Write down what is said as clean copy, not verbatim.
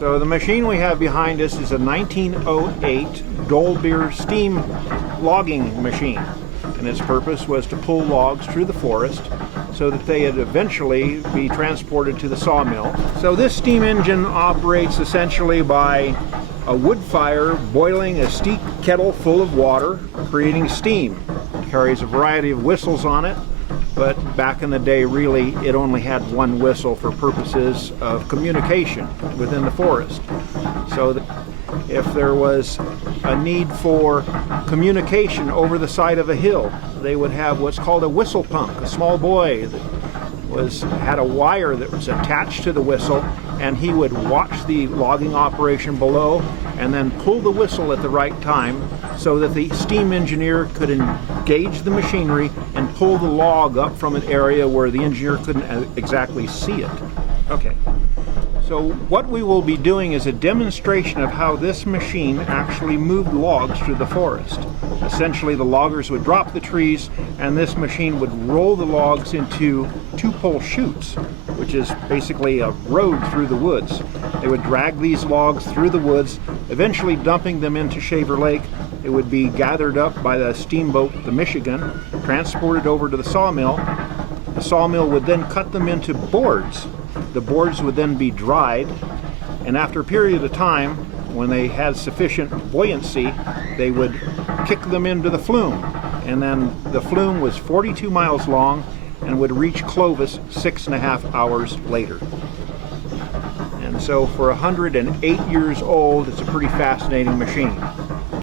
So the machine we have behind us is a 1908 Dolbeer steam logging machine, and its purpose was to pull logs through the forest so that they would eventually be transported to the sawmill. So this steam engine operates essentially by a wood fire boiling a steep kettle full of water, creating steam. It carries a variety of whistles on it, but back in the day, really, it only had one whistle for purposes of communication within the forest. So that if there was a need for communication over the side of a hill, they would have what's called a whistle punk, a small boy that had a wire that was attached to the whistle, and he would watch the logging operation below and then pull the whistle at the right time so that the steam engineer could engage the machinery and pull the log up from an area where the engineer couldn't exactly see it. Okay. So what we will be doing is a demonstration of how this machine actually moved logs through the forest. Essentially, the loggers would drop the trees, and this machine would roll the logs into two-pole chutes, which is basically a road through the woods. They would drag these logs through the woods, eventually dumping them into Shaver Lake. It would be gathered up by the steamboat, the Michigan, transported over to the sawmill. The sawmill would then cut them into boards. The boards would then be dried, and after a period of time, when they had sufficient buoyancy, they would kick them into the flume. And then the flume was 42 miles long and would reach Clovis 6.5 hours later. And so for 108 years old, it's a pretty fascinating machine.